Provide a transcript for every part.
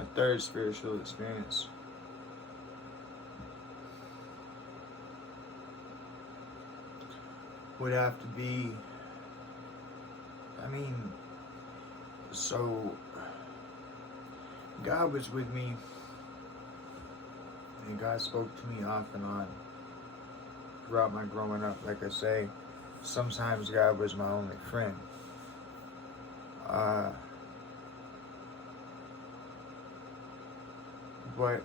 My third spiritual experience would have to be, I mean, so God was with me, and God spoke to me off and on throughout my growing up. Like I say, sometimes God was my only friend. But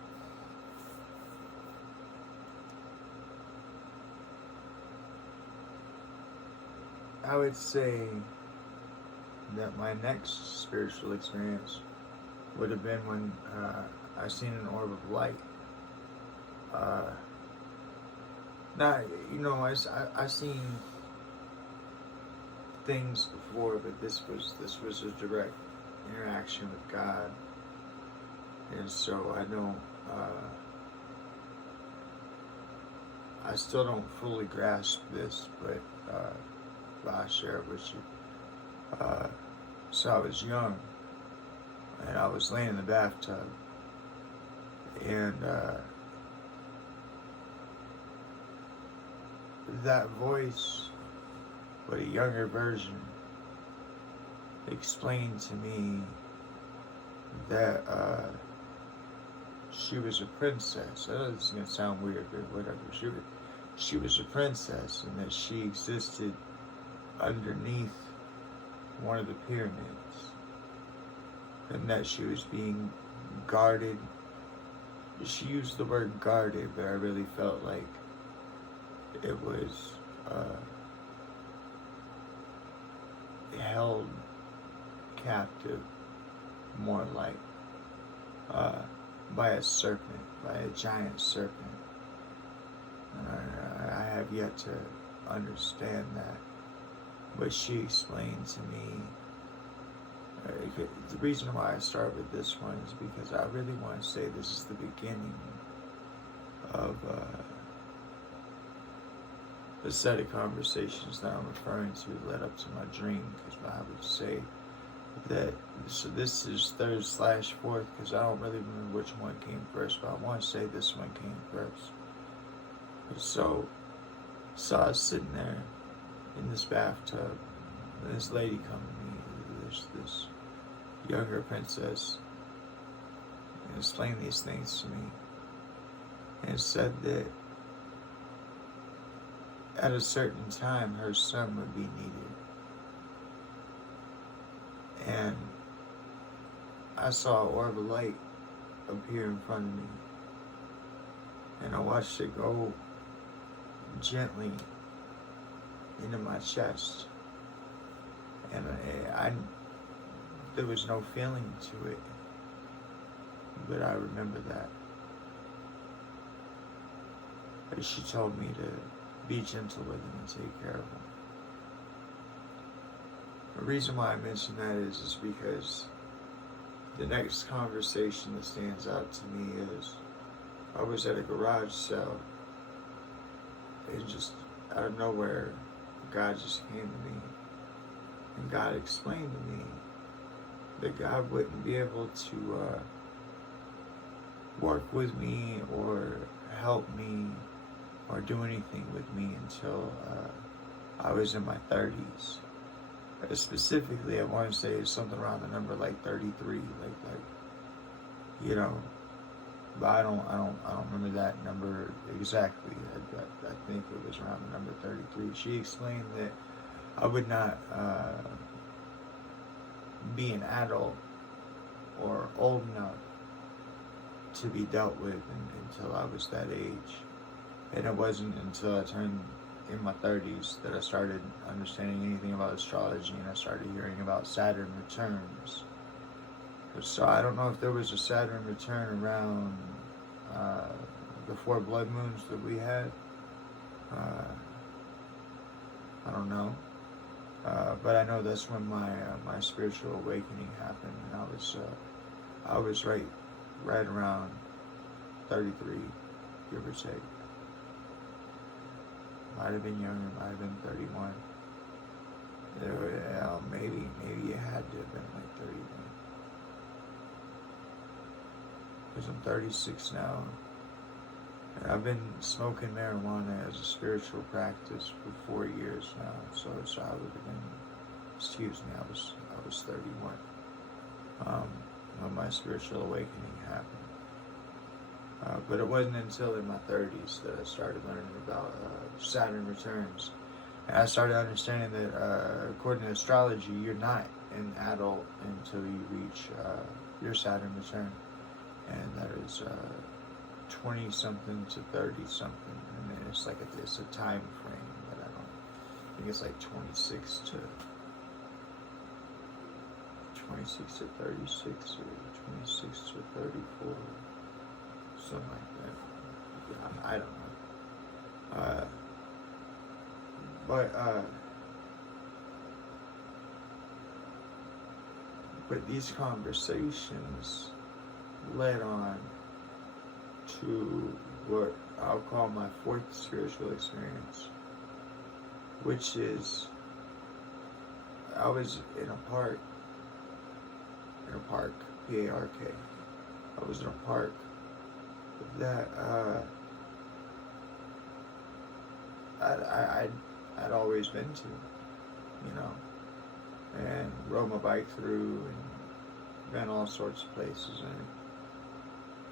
I would say that my next spiritual experience would have been when I seen an orb of light. Now, you know, I seen things before, but this was a direct interaction with God, and so I don't. I still don't fully grasp this, but I'll share it with you. So I was young, and I was laying in the bathtub, and that voice, but a younger version, explained to me that she was a princess. I know this is gonna sound weird, but whatever. She was a princess, and that she existed underneath one of the pyramids, and that she was being guarded. She used the word guarded, but I really felt like it was held captive, more like by a serpent, by a giant serpent. I have yet to understand that, but she explained to me. The reason why I start with this one is because I really want to say this is the beginning of a set of conversations that I'm referring to led up to my dream, because I would say that, so this is third/fourth, because I don't really remember which one came first, but I want to say this one came first. So I was sitting there in this bathtub, and this lady come to me, this younger princess, and explained these things to me, and said that at a certain time her son would be needed. And I saw an orb of light appear in front of me, and I watched it go gently into my chest, and there was no feeling to it, but I remember that. But she told me to be gentle with him and take care of him. The reason why I mention that is because the next conversation that stands out to me is I was at a garage sale, and just out of nowhere, God just came to me, and God explained to me that God wouldn't be able to work with me or help me or do anything with me until I was in my 30s. Specifically, I want to say it's something around the number like 33, like you know. But I don't remember that number exactly. I think it was around the number 33. She explained that I would not be an adult or old enough to be dealt with until I was that age. And it wasn't until I turned in my 30s that I started understanding anything about astrology, and I started hearing about Saturn returns. So I don't know if there was a Saturn return around the 4 blood moons that we had. I don't know. But I know that's when my spiritual awakening happened, and I was right around 33, give or take. Might have been younger, might have been 31. Maybe it had to have been like 31. because I'm 36 now. And I've been smoking marijuana as a spiritual practice for 4 years now. So I would have been, excuse me, I was 31 when my spiritual awakening happened. But it wasn't until in my 30s that I started learning about Saturn returns. And I started understanding that according to astrology, you're not an adult until you reach your Saturn return. And that is 20-something to 30-something. And then it's like it's a time frame that I think it's like 26 to 36 or 26 to 34. Something like that. Yeah, I don't know. But these conversations led on to what I'll call my fourth spiritual experience, which is I was in a park, P-A-R-K. I was in a park that I'd always been to, and rode my bike through and been all sorts of places,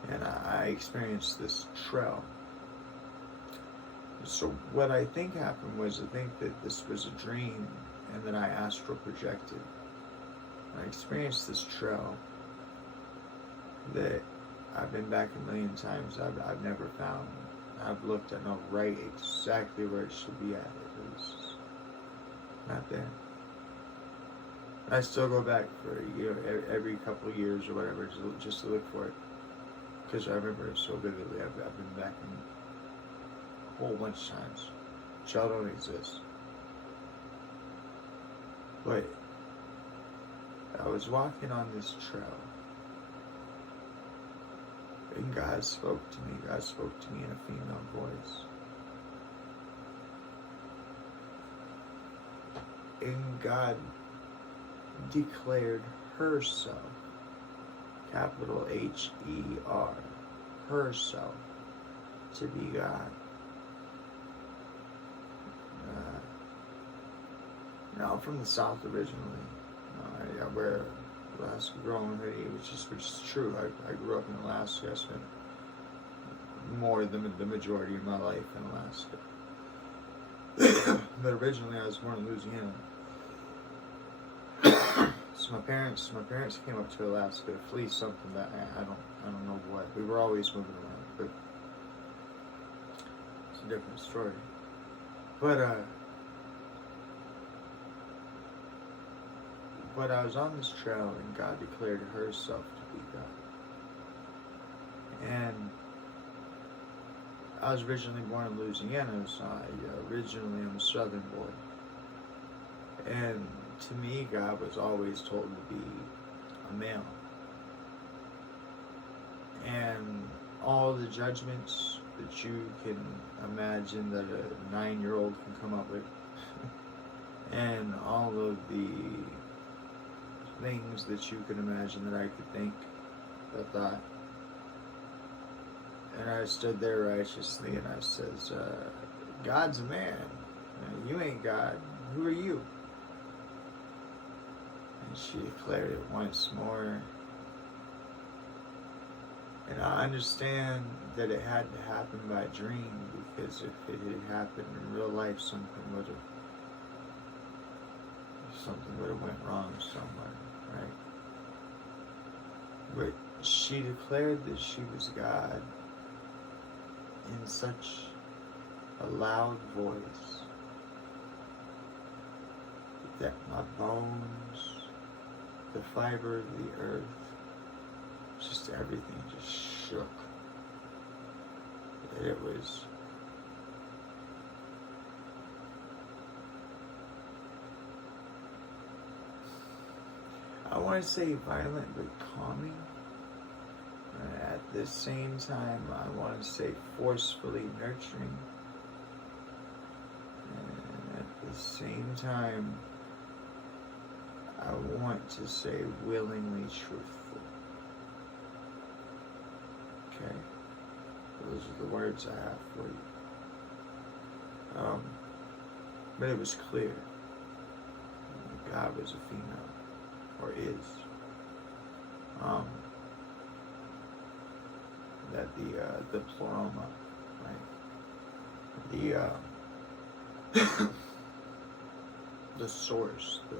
and I experienced this trail. So what I think happened was I think that this was a dream and that I astral projected. I experienced this trail that I've been back a million times. I've never found. I've looked. I know right exactly where it should be at. It was not there. I still go back for every couple of years or whatever just to look for it, because I remember it so vividly. I've been back a whole bunch of times. Y'all don't exist. But I was walking on this trail, and God spoke to me. God spoke to me in a female voice. And God declared herself, capital H-E-R, herself, to be God. Now, I'm from the South originally. I wear Alaska growing hoodie, which is true. I grew up in Alaska. I spent more than the majority of my life in Alaska. But originally, I was born in Louisiana. So my parents came up to Alaska to flee something that I don't know what. We were always moving around, but it's a different story. But I was on this trail, and God declared herself to be God. And I was originally born in Louisiana, so originally I'm a Southern boy. And to me, God was always told to be a male. And all the judgments that you can imagine that a 9-year-old can come up with, and all of the things that you can imagine that I could think, I thought. And I stood there righteously and I says, God's a man. You ain't God. Who are you? And she declared it once more. And I understand that it had to happen by dream, because if it had happened in real life, something would have went wrong somewhere, right? But she declared that she was God in such a loud voice that my bones, the fiber of the earth, just everything just shook. It was I want to say violent but calming. At the same time, I want to say forcefully nurturing. And at the same time, I want to say willingly truthful. Okay, those are the words I have for you. But it was clear God was a female, or is. That the pleroma, right? The source, the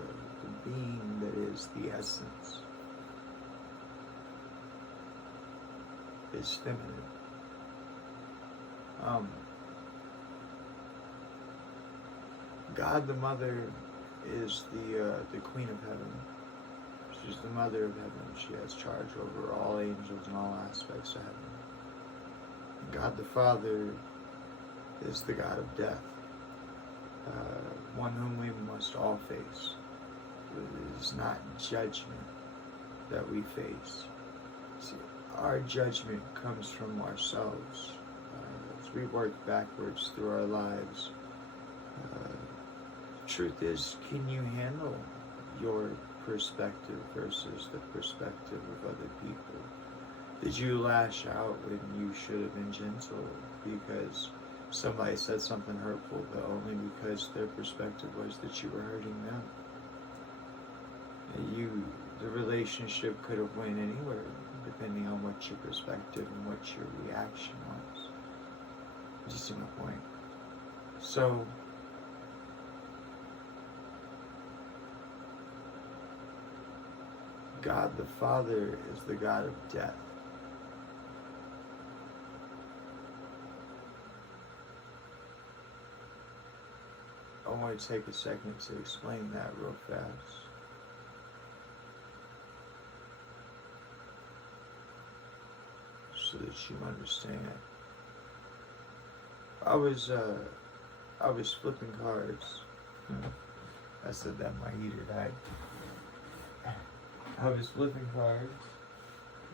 being that is the essence, is feminine. God the Mother is the Queen of Heaven. She's the Mother of Heaven. She has charge over all angels and all aspects of heaven. And God the Father is the God of death, one whom we must all face. It is not judgment that we face. See, our judgment comes from ourselves. As we work backwards through our lives, truth is, can you handle your perspective versus the perspective of other people? Did you lash out when you should have been gentle because somebody said something hurtful, but only because their perspective was that you were hurting them? The relationship could have went anywhere depending on what your perspective and what your reaction was. You see my point? So, God the Father is the God of death. I want to take a second to explain that real fast. So that you understand. I was flipping cards. I said that my heater died. I was flipping cards.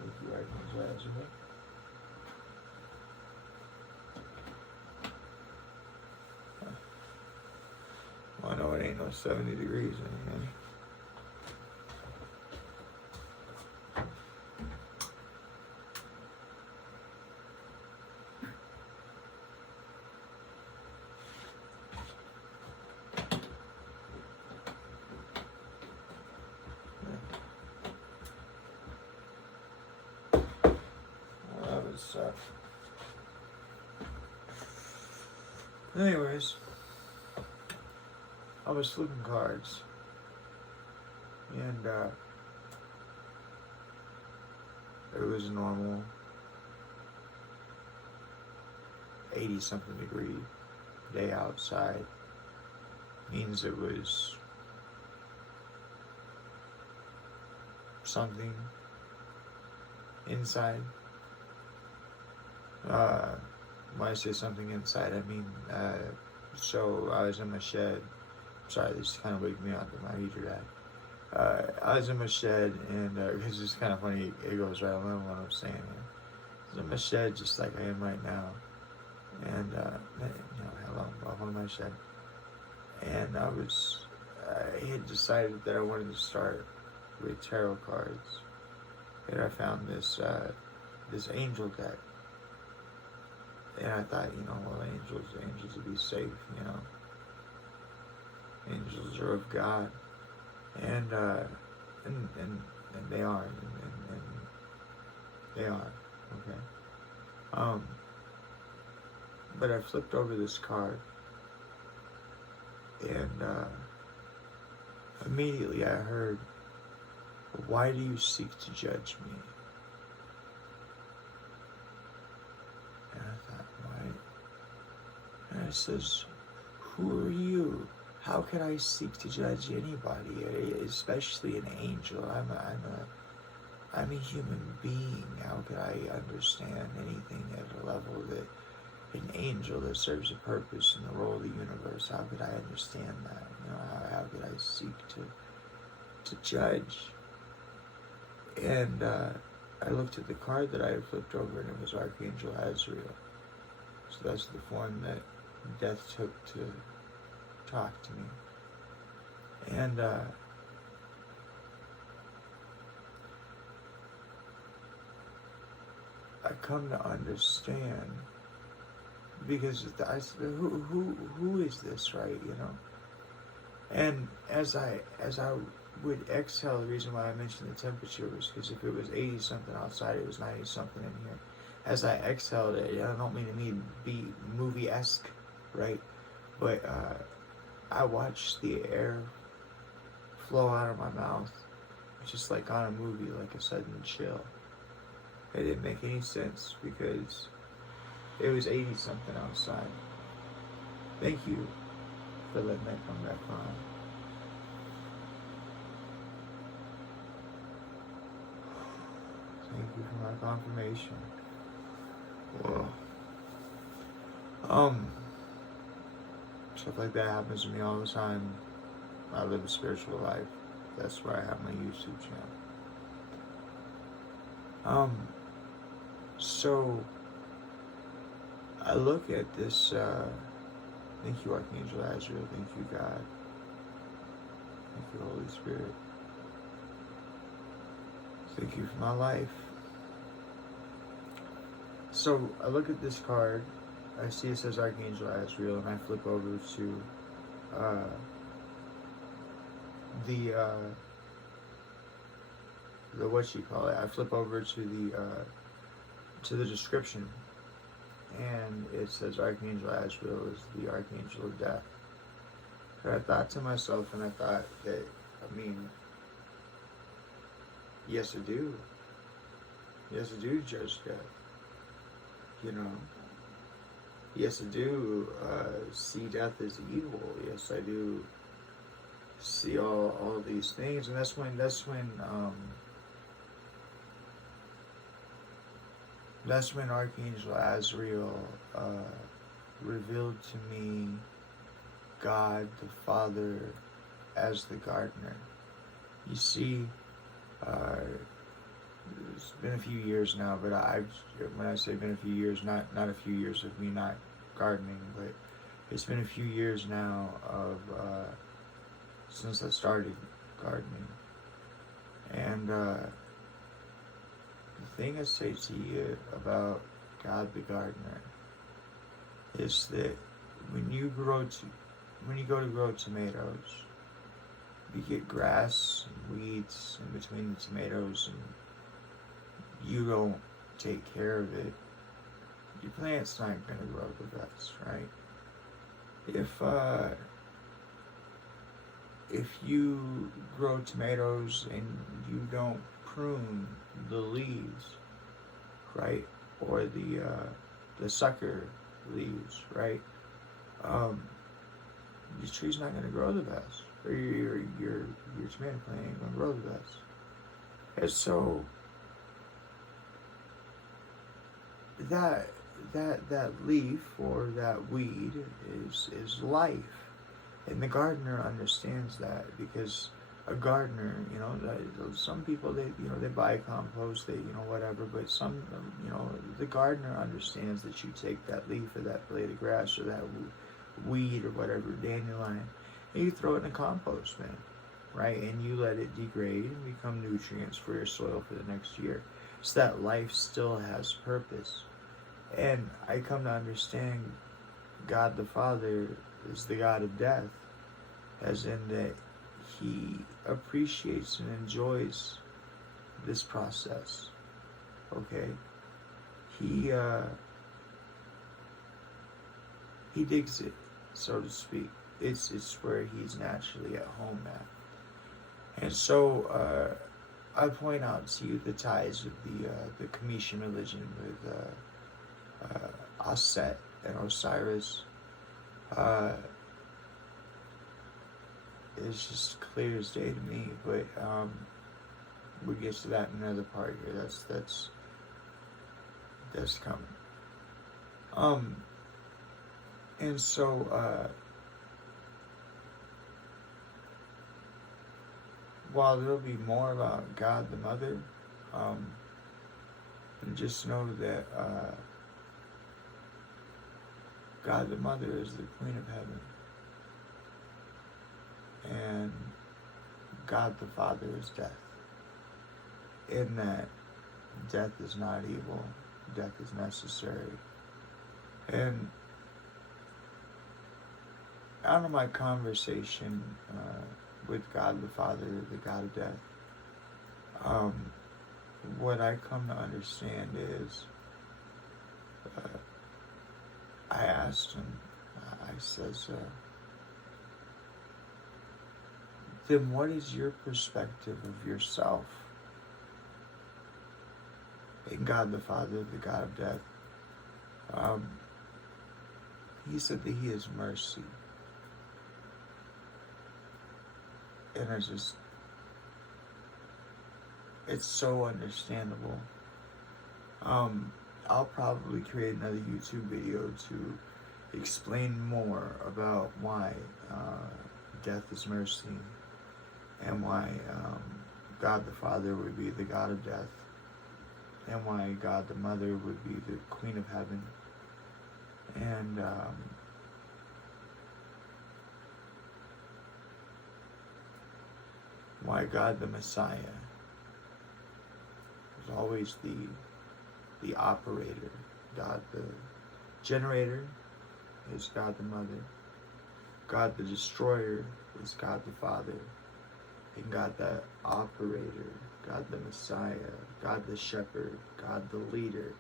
If you recognize me. Well, I know it ain't no 70 degrees in here. Anyways, I was flipping cards, and it was a normal 80-something degree day outside. Means it was something inside. When I say something inside, I mean, so I was in my shed. Sorry, this kind of waked me up that my heater died. I was in my shed, and because it's kind of funny, it goes right along with what I'm saying here. I was in my shed just like I am right now. And, hello, I'm off on my shed. And I had decided that I wanted to start with tarot cards. And I found this angel deck. And I thought, well, angels would be safe, Angels are of God. And they are, and they are, okay? But I flipped over this card, and immediately I heard, "Why do you seek to judge me?" And I thought, why? And it says, "Who are you? How could I seek to judge anybody, especially an angel? I'm a human being. How could I understand anything at a level that an angel that serves a purpose in the role of the universe? How could I understand that? How could I seek to judge?" And I looked at the card that I had flipped over, and it was Archangel Azrael. So that's the form that death took to talk to me. And I come to understand, because I said, who is this, right? You know. And as I would exhale, the reason why I mentioned the temperature was because if it was 80 something outside, it was 90 something in here. As I exhaled it, I don't mean to be movie-esque, right? But I watched the air flow out of my mouth, just like on a movie, like a sudden chill. It didn't make any sense because it was 80 something outside. Thank you for letting that come back on. Thank you for my confirmation. Whoa. Stuff like that happens to me all the time. I live a spiritual life. That's why I have my YouTube channel. So I look at this, thank you, Archangel Azrael, thank you, God. Thank you, Holy Spirit. Thank you for my life. So I look at this card, I see it says Archangel Azrael, and I flip over to the what you call it. I flip over to the description, and it says Archangel Azrael is the Archangel of Death. And I thought to myself, and I thought that, I mean, yes I do. Yes I do judge death. You know. Yes I do see death as evil. Yes I do see all these things, and that's when Archangel Azrael revealed to me God the Father as the gardener. You see, it's been a few years now, but when I say been a few years, not a few years of me not gardening, but it's been a few years now of since I started gardening. And the thing I say to you about God the gardener is that when you go to grow tomatoes, you get grass and weeds in between the tomatoes, and you don't take care of it, your plant's not going to grow the best, right? If you grow tomatoes and you don't prune the leaves, right, or the sucker leaves, right, your tree's not going to grow the best, or your tomato plant ain't going to grow the best. And so that leaf or that weed is life. And the gardener understands that, because a gardener, you know, some people, they buy compost, whatever, but the gardener understands that you take that leaf or that blade of grass or that weed or whatever, dandelion, and you throw it in a compost bin, right? And you let it degrade and become nutrients for your soil for the next year. So that life still has purpose. And I come to understand God the Father is the God of death, as in that He appreciates and enjoys this process. Okay? He digs it, so to speak. It's where He's naturally at home at. And so I point out to you the ties of the Cometian religion with Aset and Osiris. It's just clear as day to me, but we'll get to that in another part here. That's coming. And so while there'll be more about God the Mother, just know that God the Mother is the Queen of Heaven, and God the Father is death. In that death is not evil, death is necessary. And out of my conversation with God the Father, the God of death, what I come to understand is, I asked him, I says, then what is your perspective of yourself? In God the Father, the God of death, he said that he is mercy. And it's so understandable. I'll probably create another YouTube video to explain more about why death is mercy, and why God the Father would be the God of death, and why God the Mother would be the Queen of Heaven, and why God the Messiah is always the operator. God the generator is God the Mother. God the destroyer is God the Father. And God the operator, God the Messiah, God the shepherd, God the leader,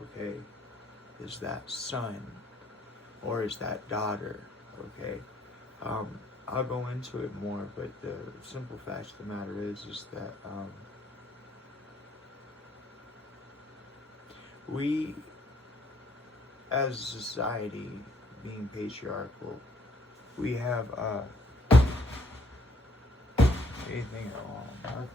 okay, is that son, or is that daughter, okay? I'll go into it more, but the simple fact of the matter is that we, as a society, being patriarchal, we have anything at all. Nothing.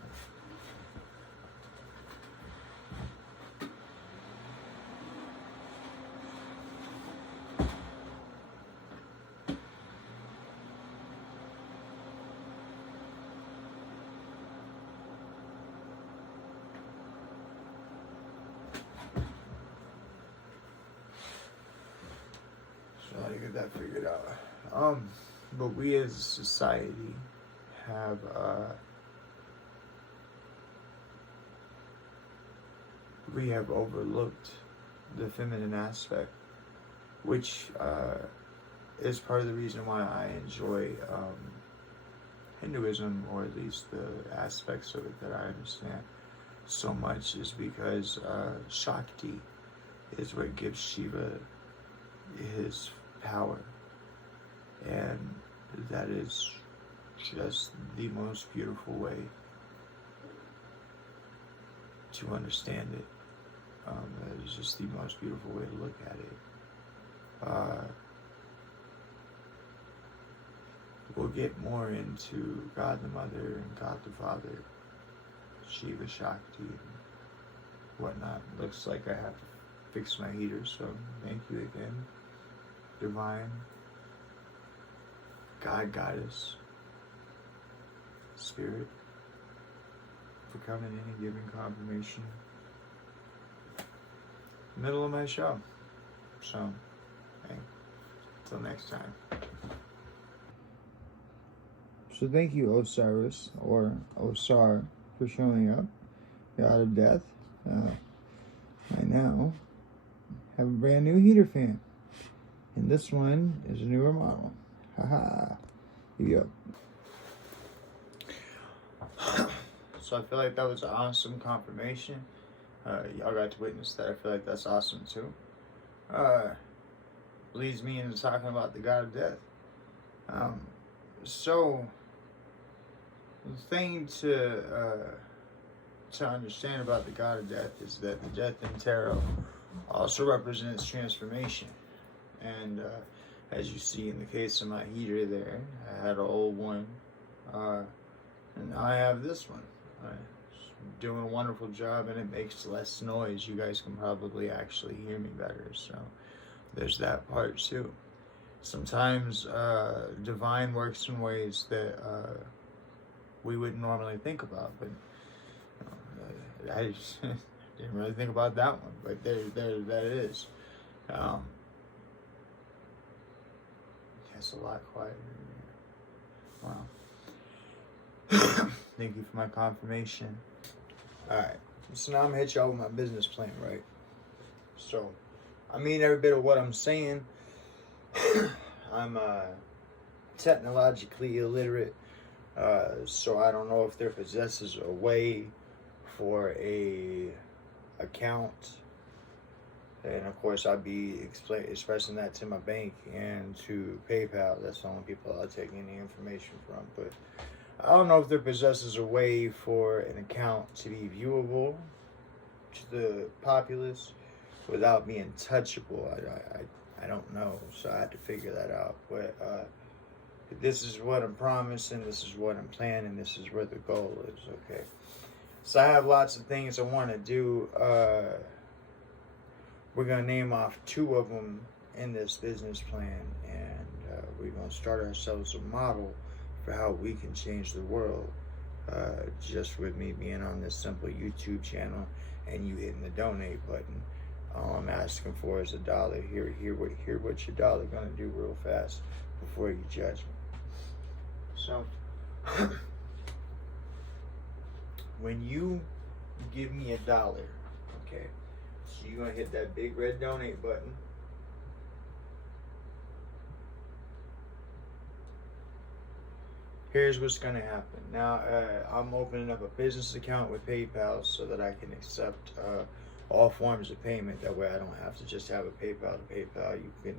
So how to get that figured out. But we as a society have we have overlooked the feminine aspect, which is part of the reason why I enjoy Hinduism, or at least the aspects of it that I understand so much, is because Shakti is what gives Shiva his power, and that is just the most beautiful way to understand it. That is just the most beautiful way to look at it. We'll get more into God the Mother and God the Father, Shiva, Shakti, and whatnot. Looks like I have to fix my heater, so thank you again, Divine, God, Goddess, Spirit, for coming in and giving confirmation. Middle of my show. So, hey, until next time. So thank you, Osiris, or Osar, for showing up, God of Death. I now have a brand new heater fan, and this one is a newer model. Haha. Here you go. So I feel like that was an awesome confirmation. Y'all got to witness that. I feel like that's awesome too. Leads me into talking about the God of Death. So the thing to understand about the God of Death is that the Death in Tarot also represents transformation. And as you see in the case of my heater there, I had an old one, and now I have this one. It's doing a wonderful job, and it makes less noise. You guys can probably actually hear me better, so there's that part too. Sometimes divine works in ways that we wouldn't normally think about, but I just didn't really think about that one, but there that is. It's a lot quieter in here. Wow. Thank you for my confirmation. Alright, So now I'm gonna hit y'all with my business plan, right? So, I mean every bit of what I'm saying. I'm technologically illiterate, so I don't know if there possesses a way for a account. And of course, I'd be expressing that to my bank and to PayPal. That's the only people I'll take any information from. But I don't know if there possesses a way for an account to be viewable to the populace without being touchable. I don't know, so I had to figure that out. But this is what I'm promising, this is what I'm planning, this is where the goal is, okay? So I have lots of things I want to do. We're going to name off 2 of them in this business plan, and we're going to start ourselves a model for how we can change the world, just with me being on this simple YouTube channel and you hitting the donate button. All I'm asking for is $1. Hear what your dollar gonna do real fast before you judge me. So, when you give me $1, okay, so you're gonna hit that big red donate button. Here's what's gonna happen. Now, I'm opening up a business account with PayPal so that I can accept all forms of payment. That way I don't have to just have a PayPal to PayPal. You can,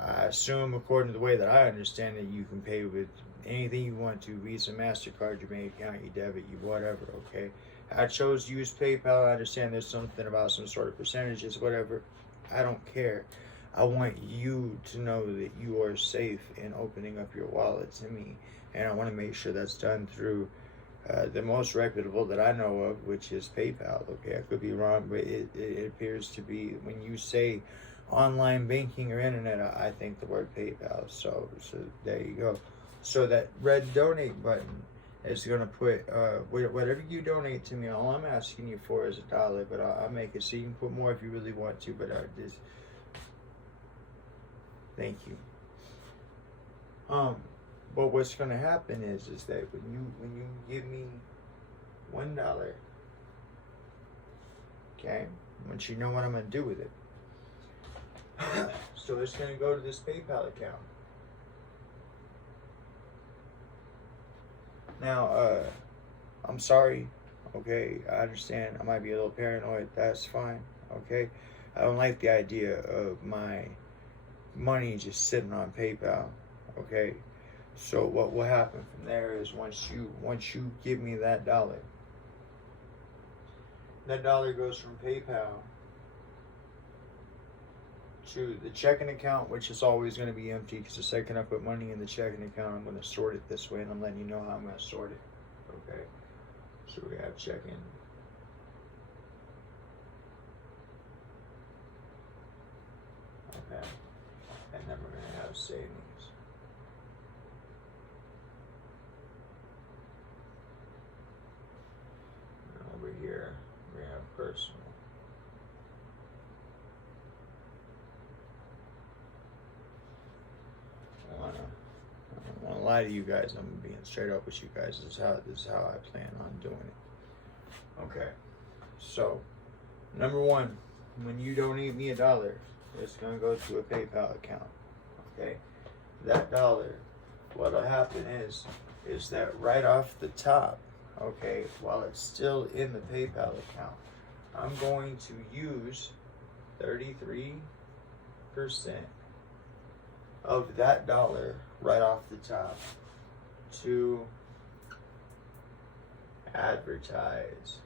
I assume according to the way that I understand it, you can pay with anything you want to, Visa, MasterCard, your bank account, your debit, you whatever, okay? I chose to use PayPal. I understand there's something about some sort of percentages, whatever. I don't care. I want you to know that you are safe in opening up your wallet to me. And I want to make sure that's done through the most reputable that I know of, which is PayPal. Okay, I could be wrong, but it appears to be, when you say online banking or internet, I think the word PayPal. So there you go. So that red donate button is going to put whatever you donate to me. All I'm asking you for is $1, but I'll make it so you can put more if you really want to. But just thank you. But what's going to happen is that when you give me $1, okay, I want you to know what I'm going to do with it. So it's going to go to this PayPal account. Now, I'm sorry, okay, I understand I might be a little paranoid, that's fine, okay? I don't like the idea of my money just sitting on PayPal, okay? So what will happen from there is once you give me that $1 goes from PayPal to the checking account, which is always going to be empty, because the second I put money in the checking account, I'm going to sort it this way, and I'm letting you know how I'm going to sort it. Okay, so we have checking, okay, and then we're going to have savings. And over here we have personal. I don't want to lie to you guys. I'm being straight up with you guys. This is how I plan on doing it. Okay. So, number one, when you donate me $1, it's gonna go to a PayPal account. Okay. That $1, what'll happen is that right off the top, okay, while it's still in the PayPal account, I'm going to use 33% of that $1 right off the top to advertise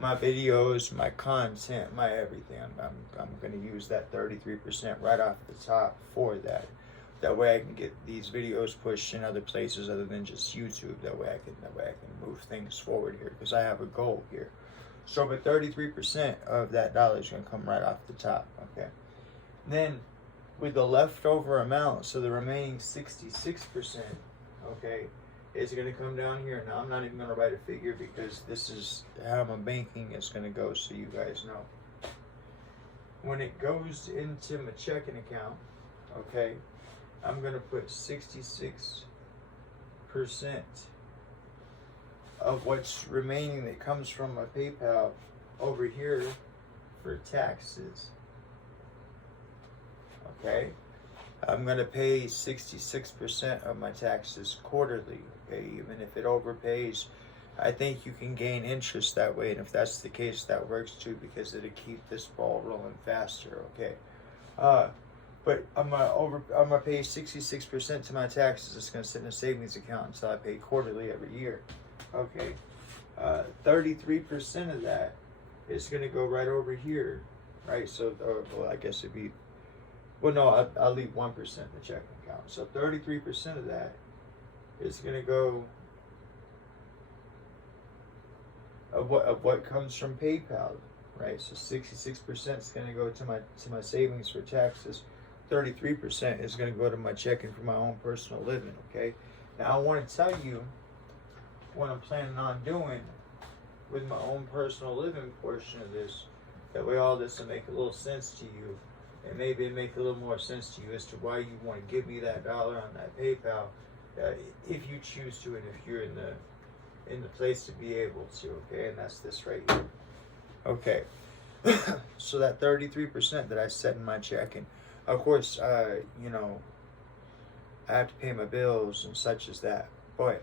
my videos, my content, my everything. I'm going to use that 33% right off the top for that. That way I can get these videos pushed in other places other than just YouTube. That way I can move things forward here, because I have a goal here. So, but 33% of that $1 is going to come right off the top, okay? Then, with the leftover amount, so the remaining 66%, okay, is going to come down here. Now, I'm not even going to write a figure, because this is how my banking is going to go, so you guys know. When it goes into my checking account, okay, I'm going to put 66% of what's remaining that comes from my PayPal over here for taxes. Okay, I'm gonna pay 66% of my taxes quarterly. Okay, even if it overpays, I think you can gain interest that way, and if that's the case, that works too, because it'll keep this ball rolling faster. Okay, but I'm gonna pay 66% to my taxes. It's gonna sit in a savings account until I pay quarterly every year. Okay, 33% of that is gonna go right over here, right? So, well, I guess it'd be, well, no, I'll leave 1% in the checking account. So 33% of that is gonna go of what comes from PayPal, right? So 66% is gonna go to my savings for taxes. 33% is gonna go to my checking for my own personal living. Okay. Now I want to tell you what I'm planning on doing with my own personal living portion of this. That way all this will make a little sense to you, and maybe it make a little more sense to you as to why you want to give me that dollar on that PayPal, if you choose to, and if you're in the place to be able to. Okay, and that's this right here. Okay, so that 33% that I set in my checking, of course, you know, I have to pay my bills and such as that, but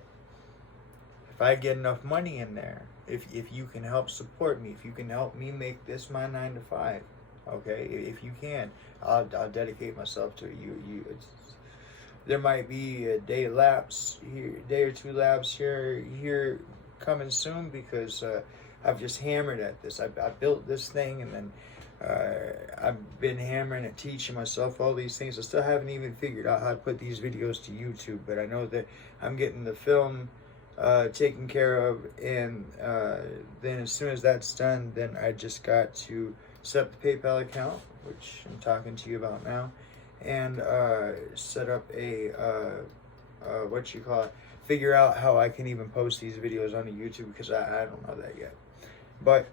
if I get enough money in there, if you can help support me, if you can help me make this my 9 to 5, okay, if you can, I'll dedicate myself to you. There might be a day or two lapse here coming soon, because I've just hammered at this. I built this thing, and then I've been hammering at teaching myself all these things. I still haven't even figured out how to put these videos to YouTube, but I know that I'm getting the film taken care of, and then as soon as that's done, then I just got to set up the PayPal account, which I'm talking to you about now, and set up a figure out how I can even post these videos onto YouTube, because I don't know that yet. But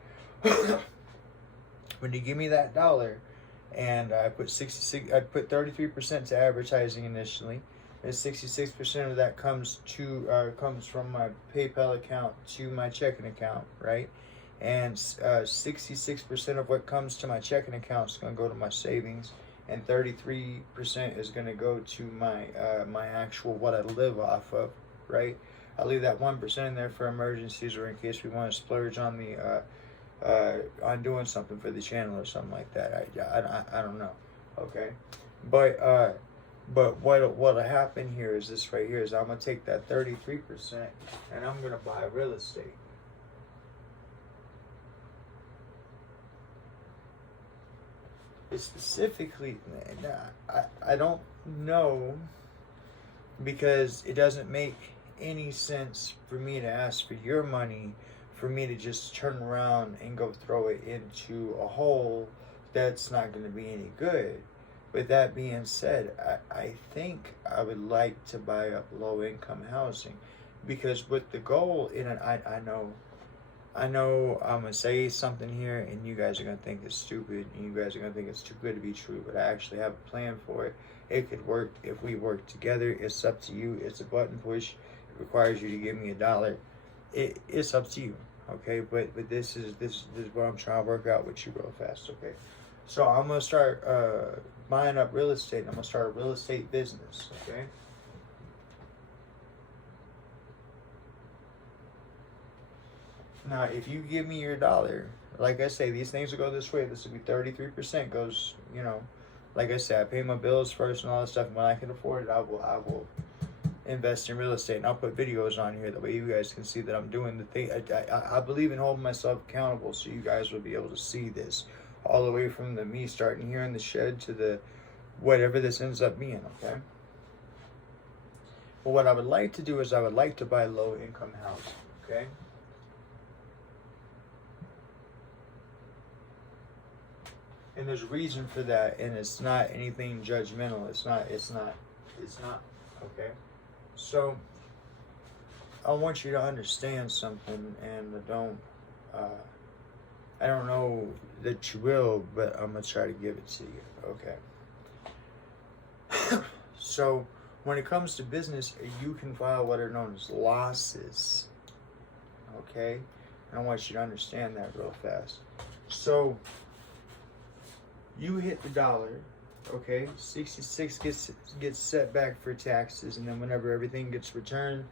when you give me that dollar, and I put 33% to advertising initially, and 66% of that comes from my PayPal account to my checking account, right? And 66% of what comes to my checking account is going to go to my savings, and 33% is going to go to my my actual what I live off of, right? I leave that 1% in there for emergencies, or in case we want to splurge on the on doing something for the channel or something like that. I don't know, okay? But what'll happen here is this right here, is I'm gonna take that 33% and I'm gonna buy real estate. It's specifically, I don't know, because it doesn't make any sense for me to ask for your money, for me to just turn around and go throw it into a hole that's not going to be any good. With that being said, I think I would like to buy up low-income housing, because with the goal in it, I know I'm going to say something here, and you guys are going to think it's stupid, and you guys are going to think it's too good to be true, but I actually have a plan for it. It could work if we work together. It's up to you. It's a button push. It requires you to give me $1. It's up to you, okay? But this is what I'm trying to work out with you real fast, okay? So I'm going to start buying up real estate. I'm going to start a real estate business, okay? Now, if you give me your $1, like I say, these things will go this way. This will be 33% goes, you know, like I said, I pay my bills first and all that stuff. And when I can afford it, I will invest in real estate. And I'll put videos on here. That way you guys can see that I'm doing the thing. I believe in holding myself accountable, so you guys will be able to see this. All the way from me starting here in the shed to the whatever this ends up being, okay? But what I would like to do is I would like to buy low-income housing, okay? And there's a reason for that, and it's not anything judgmental. It's not, okay? So, I want you to understand something, and I don't know that you will, but I'm going to try to give it to you, okay? So, when it comes to business, you can file what are known as losses. okay? And I want you to understand that real fast. So, you hit the dollar, okay? 66 gets set back for taxes, and then whenever everything gets returned,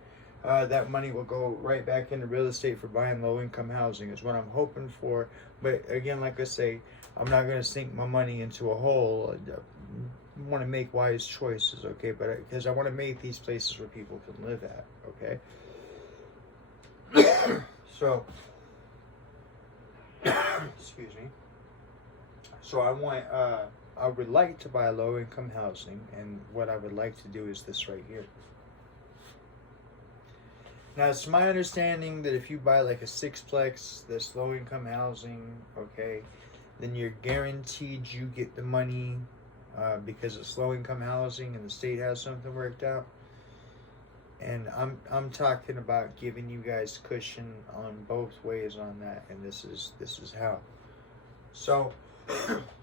that money will go right back into real estate for buying low-income housing is what I'm hoping for. But again, like I say, I'm not going to sink my money into a hole. I want to make wise choices, okay? But because I want to make these places where people can live at, okay? So, excuse me. So I would like to buy low-income housing, and what I would like to do is this right here. Now, it's my understanding that if you buy like a sixplex that's low-income housing, okay, then you're guaranteed you get the money because it's low-income housing and the state has something worked out. And I'm talking about giving you guys cushion on both ways on that, and this is how. So,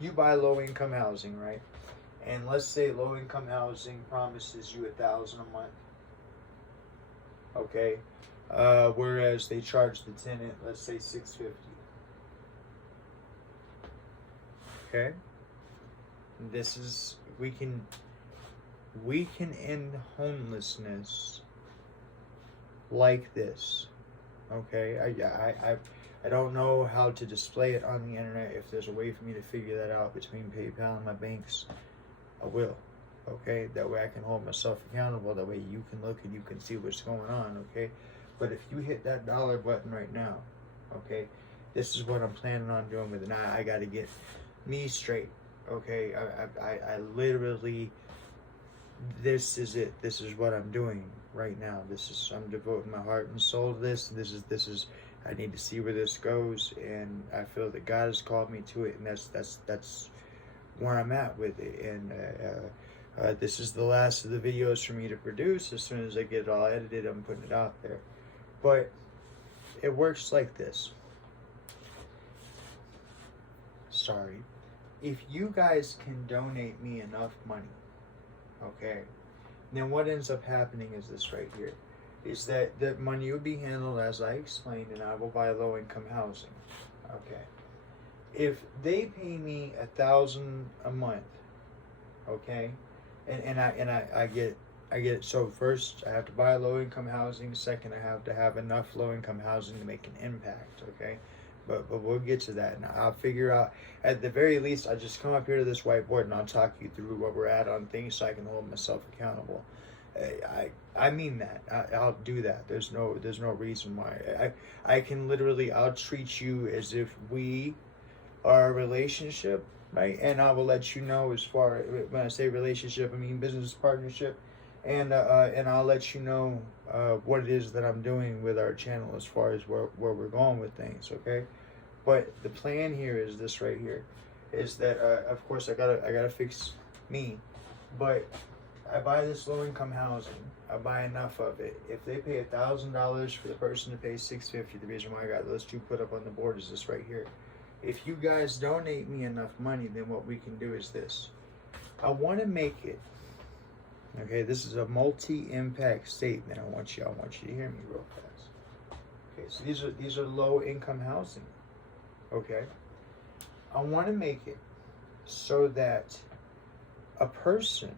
you buy low-income housing, right? And let's say low-income housing promises you $1,000 a month. Okay, whereas they charge the tenant, let's say $650. Okay, this is we can end homelessness like this. Okay, I don't know how to display it on the internet. If there's a way for me to figure that out between PayPal and my banks, I will. Okay, that way I can hold myself accountable. That way you can look and you can see what's going on. Okay, but if you hit that dollar button right now, okay, this is what I'm planning on doing with it. Now I got to get me straight. Okay, I literally, this is it. This is what I'm doing right now. I'm devoting my heart and soul to this. This is. I need to see where this goes, and I feel that God has called me to it, and that's where I'm at with it. And this is the last of the videos for me to produce. As soon as I get it all edited, I'm putting it out there. But it works like this. Sorry. If you guys can donate me enough money, okay, then what ends up happening is this right here. Is that the money will be handled as I explained, and I will buy low-income housing. Okay. If they pay me $1,000 a month, okay, and I get it. So first, I have to buy low-income housing. Second, I have to have enough low-income housing to make an impact. Okay, but we'll get to that, and I'll figure out. At the very least, I'll just come up here to this whiteboard and I'll talk you through where we're at on things, so I can hold myself accountable. I mean that. I'll do that. There's no reason why. I can literally, I'll treat you as if we are a relationship, right? And I will let you know, as far, when I say relationship, I mean business partnership, and I'll let you know what it is that I'm doing with our channel as far as where we're going with things, okay? But the plan here is this right here, is that of course I gotta fix me, but I buy this low-income housing. I buy enough of it. If they pay $1,000 for the person to pay $650, the reason why I got those two put up on the board is this right here. If you guys donate me enough money, then what we can do is this. I want to make it. Okay, this is a multi-impact statement. I want you to hear me real fast. Okay, so these are low-income housing. Okay, I want to make it so that a person,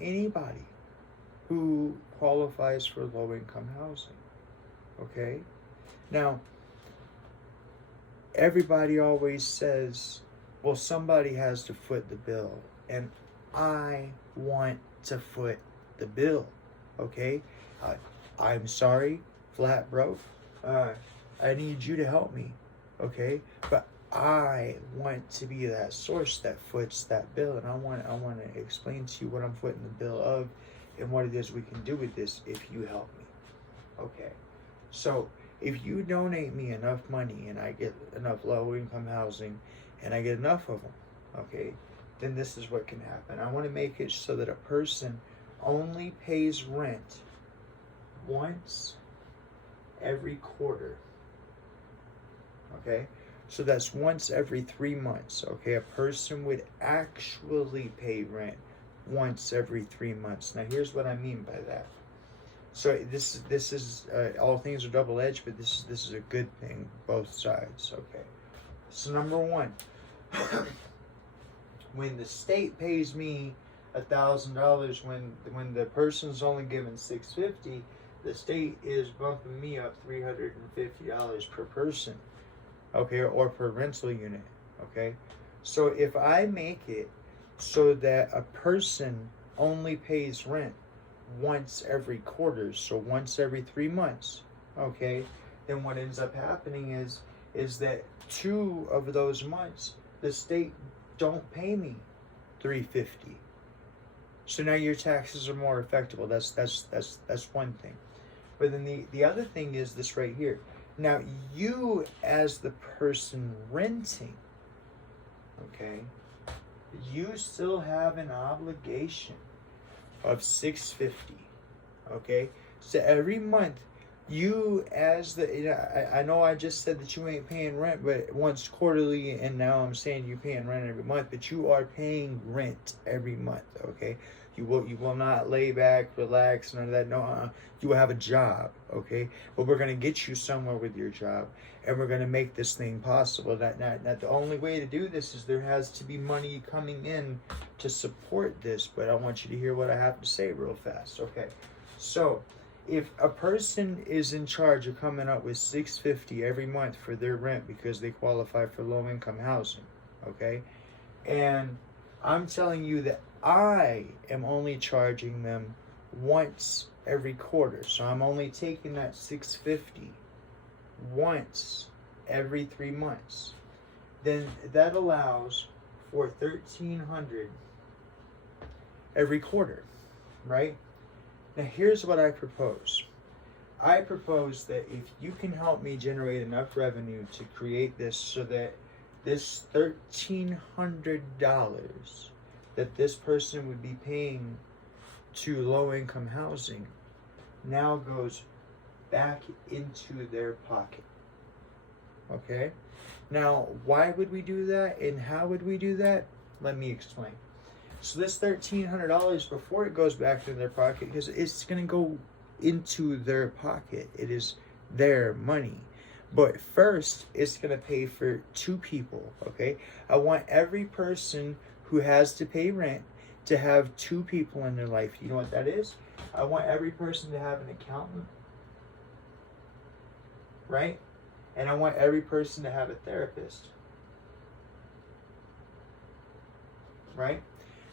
anybody who qualifies for low-income housing, okay? Now, everybody always says, well, somebody has to foot the bill, and I want to foot the bill, okay? I'm sorry, flat broke. I need you to help me, okay? But I want to be that source that foots that bill, and I want to explain to you what I'm footing the bill of and what it is we can do with this if you help me. Okay, so if you donate me enough money and I get enough low-income housing and I get enough of them, okay, then this is what can happen. I want to make it so that a person only pays rent once every quarter, okay? So that's once every 3 months, okay? A person would actually pay rent once every 3 months. Now, here's what I mean by that. So this is all things are double edged, but this is a good thing, both sides. Okay. So number one, when the state pays me $1,000, when the person's only given $650, the state is bumping me up $350 per person, okay, or per rental unit, okay. So if I make it so that a person only pays rent once every quarter, so once every 3 months, okay, then what ends up happening is that 2 of those months the state don't pay me $350. So now your taxes are more effective. That's one thing. But then the other thing is this right here. Now you as the person renting, okay, you still have an obligation of $650. Okay, so every month you as the, I know I just said that you ain't paying rent but once quarterly, and now I'm saying you're paying rent every month, but you are paying rent every month. Okay, you will not lay back, relax, none of that. No, you will have a job. Okay, but we're gonna get you somewhere with your job, and we're gonna make this thing possible. That the only way to do this is there has to be money coming in to support this. But I want you to hear what I have to say real fast. Okay, so if a person is in charge of coming up with $650 every month for their rent because they qualify for low-income housing, okay, and I'm telling you that I am only charging them once every quarter, so I'm only taking that $650 once every 3 months, then that allows for $1,300 every quarter, right? Now here's what I propose. I propose that if you can help me generate enough revenue to create this so that this $1,300 that this person would be paying to low-income housing now goes back into their pocket. Okay? Now, why would we do that and how would we do that? Let me explain. So this $1,300, before it goes back into their pocket, because it's going to go into their pocket. It is their money. But first, it's going to pay for 2 people, okay? I want every person who has to pay rent to have 2 people in their life. You know what that is? I want every person to have an accountant, right? And I want every person to have a therapist, right?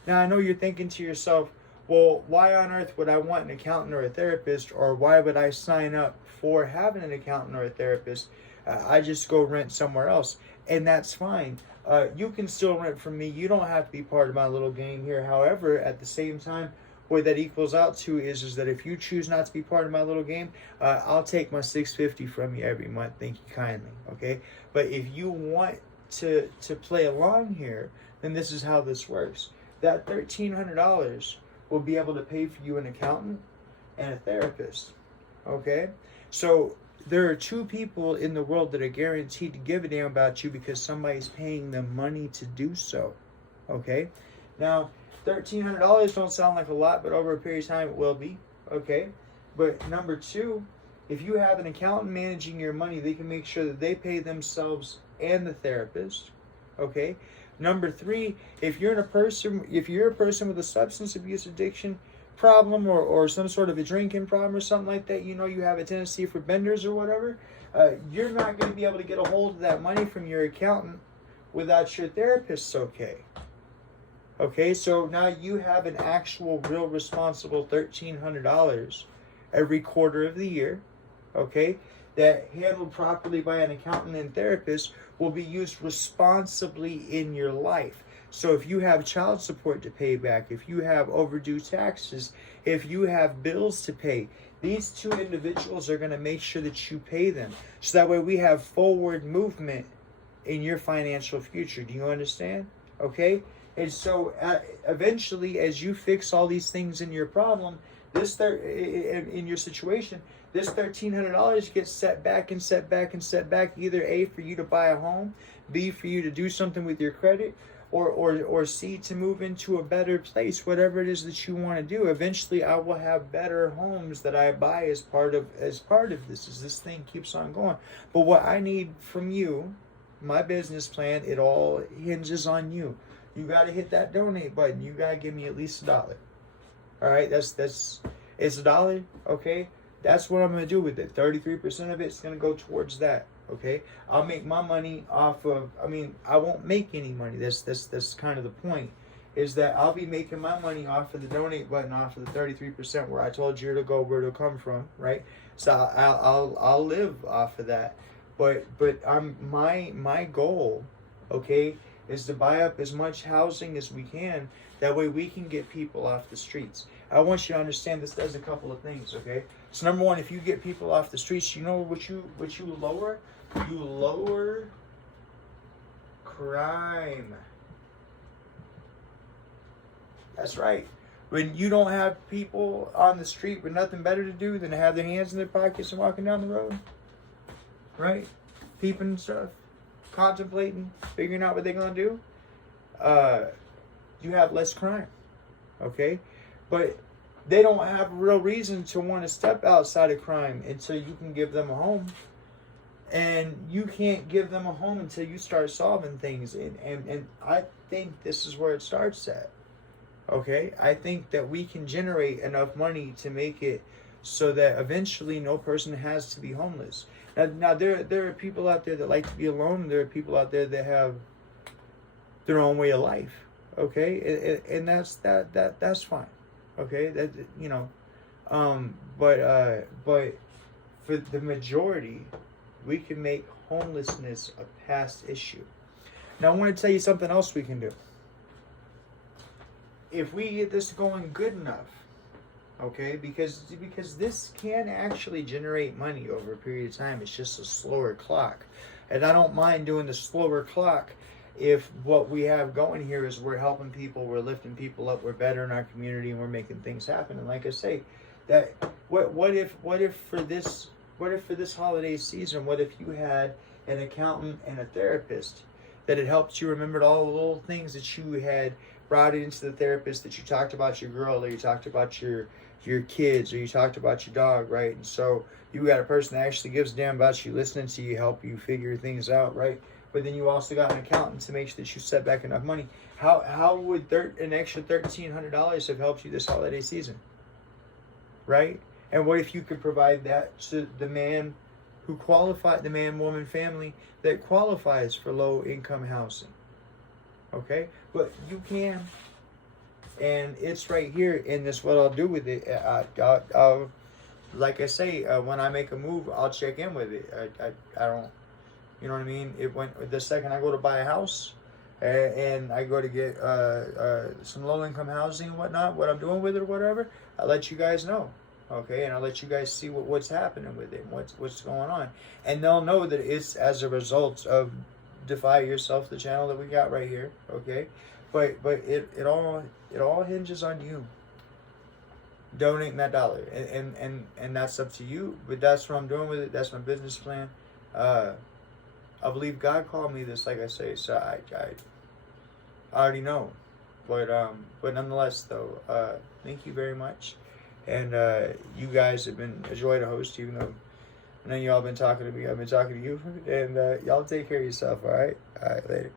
Now, I know you're thinking to yourself, well, why on earth would I want an accountant or a therapist, or why would I sign up for having an accountant or a therapist? I just go rent somewhere else, and that's fine. You can still rent from me. You don't have to be part of my little game here. However, at the same time, what that equals out to is that if you choose not to be part of my little game, I'll take my $650 from you every month. Thank you kindly, okay? But if you want to play along here, then this is how this works. That $1,300 will be able to pay for you an accountant and a therapist, okay? So there are 2 people in the world that are guaranteed to give a damn about you because somebody's paying them money to do so, okay? Now, $1,300 don't sound like a lot, but over a period of time it will be, okay? But number 2, if you have an accountant managing your money, they can make sure that they pay themselves and the therapist, okay? Number 3, if you're a person with a substance abuse addiction problem or some sort of a drinking problem or something like that, you know you have a tendency for benders or whatever, you're not going to be able to get a hold of that money from your accountant without your therapist's okay. Okay, so now you have an actual, real, responsible $1,300 every quarter of the year, okay, that handled properly by an accountant and therapist will be used responsibly in your life. So if you have child support to pay back, if you have overdue taxes, if you have bills to pay, these 2 individuals are going to make sure that you pay them. So that way we have forward movement in your financial future. Do you understand? Okay? And so eventually, as you fix all these things in your problem, in your situation, this $1,300 gets set back and set back and set back, either A, for you to buy a home, B, for you to do something with your credit, or see to move into a better place, whatever it is that you want to do. Eventually I will have better homes that I buy as part of this, as this thing keeps on going. But what I need from you, my business plan, it all hinges on you. You got to hit that donate button. You got to give me at least $1. All right, it's $1, okay? That's what I'm going to do with it. 33% of it's going to go towards that, okay? I'll make my money off of, I won't make any money. That's kind of the point, is that I'll be making my money off of the donate button, off of the 33% where I told you to go, where to come from, right? So I'll live off of that. But my goal, okay, is to buy up as much housing as we can. That way we can get people off the streets. I want you to understand this does a couple of things, okay? So number one, if you get people off the streets, you know what you lower? You lower crime. That's right. When you don't have people on the street with nothing better to do than to have their hands in their pockets and walking down the road, right? Peeping stuff, contemplating, figuring out what they're gonna do, you have less crime, okay? But they don't have a real reason to want to step outside of crime until you can give them a home. And you can't give them a home until you start solving things. And I think this is where it starts at, okay? I think that we can generate enough money to make it so that eventually no person has to be homeless. Now there are people out there that like to be alone. There are people out there that have their own way of life, okay? And that's fine, okay? That, you know, but for the majority, we can make homelessness a past issue. Now I want to tell you something else we can do. If we get this going good enough, okay, because this can actually generate money over a period of time. It's just a slower clock. And I don't mind doing the slower clock if what we have going here is we're helping people, we're lifting people up, we're better in our community, and we're making things happen. And like I say, that what if for this holiday season, what if you had an accountant and a therapist that had helped you remembered all the little things that you had brought into the therapist, that you talked about your girl, or you talked about your kids, or you talked about your dog, right? And so you got a person that actually gives a damn about you, listening to you, help you figure things out, right? But then you also got an accountant to make sure that you set back enough money. How would an extra $1,300 have helped you this holiday season, right? And what if you could provide that to the man who qualified, the man, woman, family that qualifies for low income housing, okay? But you can. And it's right here in this, what I'll do with it. I'll like I say, when I make a move, I'll check in with it. I don't, you know what I mean? The second I go to buy a house and I go to get some low income housing and whatnot, what I'm doing with it or whatever, I'll let you guys know. Okay, and I'll let you guys see what's happening with it and what's going on. And they'll know that it's as a result of Defy Yourself, the channel that we got right here, okay? But it all hinges on you donating that $1. And that's up to you. But that's what I'm doing with it. That's my business plan. I believe God called me this, like I say, so I already know. But nonetheless though, thank you very much. And you guys have been a joy to host, even though I know y'all been talking to me. I've been talking to you. And y'all take care of yourself, all right? All right, later.